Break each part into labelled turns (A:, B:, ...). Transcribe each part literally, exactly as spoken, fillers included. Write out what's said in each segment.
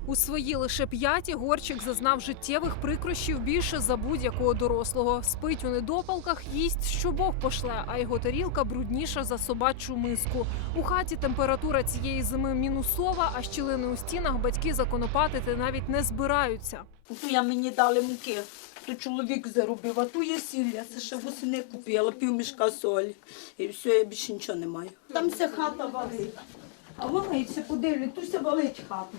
A: У свої лише п'ять Ігорчик зазнав життєвих прикрощів більше за будь-якого дорослого. Спить у недопалках, їсть, що Бог пошле, а його тарілка брудніша за собачу миску. У хаті температура цієї зими мінусова, а щілини у стінах батьки законопатити навіть не збираються.
B: Ту я мені дали муки, то чоловік заробив, а ту є сіль, я це ще восени купила, пів мішка солі. І все, я більше нічого не маю. Там вся хата валить. А вона і все подивлю, тут все валить хата.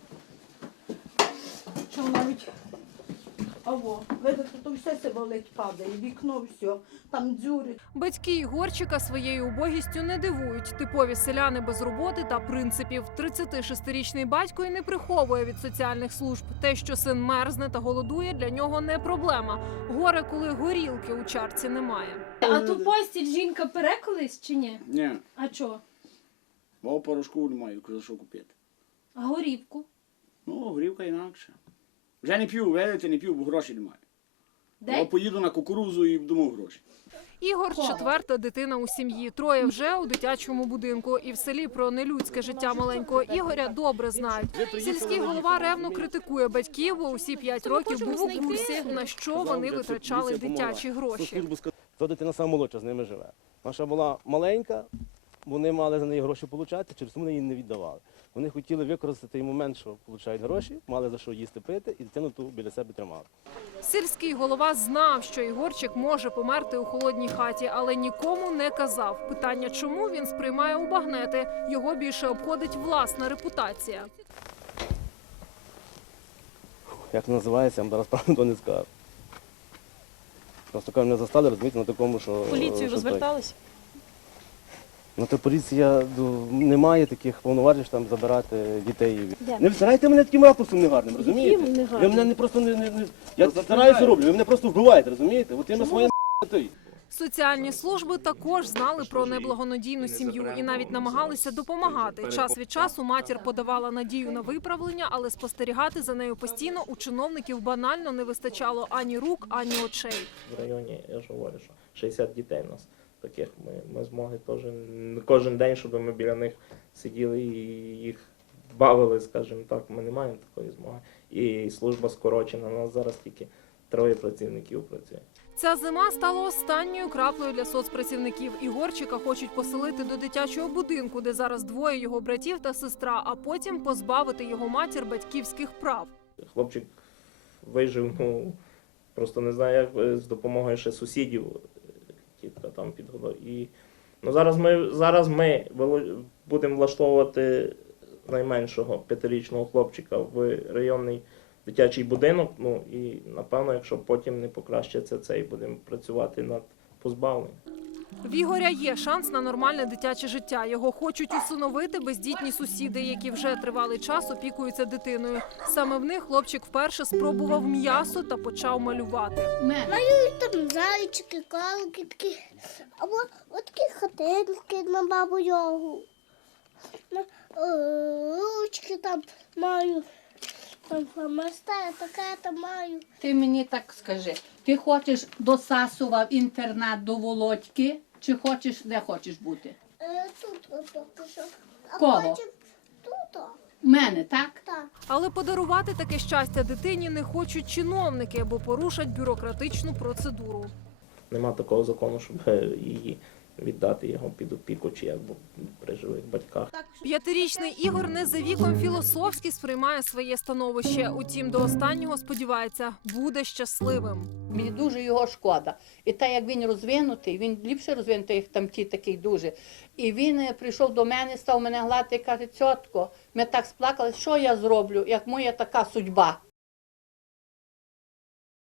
B: Що навіть, аво, видите, то все це валить, падає, вікно, все, там дзюри.
A: Батьки Ігорчика своєю убогістю не дивують. Типові селяни без роботи та принципів. тридцятишестирічний батько і не приховує від соціальних служб. Те, що син мерзне та голодує, для нього не проблема. Горе, коли горілки у чарці немає.
C: А ту постіль жінка пере колись чи ні?
D: Ні,
C: А чого?
D: бо порошку немає, за що купити.
C: А горівку?
D: Ну, горівка інакше. Вже не п'ю, видите, не п'ю, бо грошей немає. Я
C: Де?
D: поїду на кукурузу і вдому гроші.
A: Ігор – четверта дитина у сім'ї. Троє вже у дитячому будинку. І в селі про нелюдське життя маленького Ігоря добре знають. Сільський голова ревно критикує батьків, бо усі п'ять років був у курсі, на що вони витрачали дитячі гроші.
E: То дитина сама молодша з ними живе. Наша була маленька, вони мали за неї гроші отримати, через тому вони її не віддавали. Вони хотіли використати той момент, що отримують гроші, мали за що їсти пити, і дитину ту біля себе тримали.
A: Сільський голова знав, що Ігорчик може померти у холодній хаті, але нікому не казав. Питання, чому, він сприймає у багнети. Його більше обходить власна репутація.
E: Як називається, я вам зараз правду не скажу. Просто коли мене застали, розумієте, на такому, що...
F: Поліцію ви зверталися?
E: Ну, то поліція ну, не має таких повноважень, що там забирати дітей.
F: Де?
E: Не встарайте мене таким ракурсом негарним, розумієте?
F: Яким негарним?
E: Ви мене не просто не, не, не... Я стараюся роблю, ви мене просто вбиваєте, розумієте? От я на своєму той.
A: Соціальні служби також знали про неблагонадійну сім'ю і навіть намагалися допомагати. Час від часу матір подавала надію на виправлення, але спостерігати за нею постійно у чиновників банально не вистачало ані рук, ані очей.
G: В районі, я ж говорю, що шістдесят дітей у нас таких. Ми, ми змогли теж не кожен день, щоб ми біля них сиділи і їх бавили, скажімо так. Ми не маємо такої змоги. І служба скорочена, у нас зараз тільки троє працівників працює.
A: Ця зима стала останньою краплею для соцпрацівників. Ігорчика хочуть поселити до дитячого будинку, де зараз двоє його братів та сестра, а потім позбавити його матір батьківських прав.
G: Хлопчик вижив, ну, просто не знаю, як з допомогою ще сусідів, тітка там підгодила. І ну, зараз ми, зараз ми будемо влаштовувати найменшого п'ятирічного хлопчика в районний дитячий будинок. Ну і напевно, якщо потім не покращиться це, і будемо працювати над позбавленням.
A: В Ігоря є шанс на нормальне дитяче життя. Його хочуть усиновити бездітні сусіди, які вже тривалий час опікуються дитиною. Саме в них хлопчик вперше спробував м'ясо та почав малювати.
H: Малюють там зайчики, калки такі, або от такі хатинки на бабу Йогу. На, е, ручки там маю, там фломастери, таке там маю.
I: Ти мені так скажи, ти хочеш до Сасова в інтернат до Володьки, чи хочеш, де хочеш бути?
H: Е, тут от поки що. А
I: Кого?
H: потім тут. о,
I: В мене, так?
H: Так.
A: Але подарувати таке щастя дитині не хочуть чиновники, бо порушать бюрократичну процедуру.
G: Нема такого закону, щоб її віддати його під опіку чи як при живих батьках.
A: П'ятирічний Ігор не за віком філософськи сприймає своє становище. Утім, до останнього сподівається, буде щасливим.
I: Мені дуже його шкода. І так як він розвинутий, він ліпше розвинутий, як там ті такий дуже. І він е, прийшов до мене, став мене гладити і каже, цьотко, ми так сплакали, що я зроблю, як моя така судьба.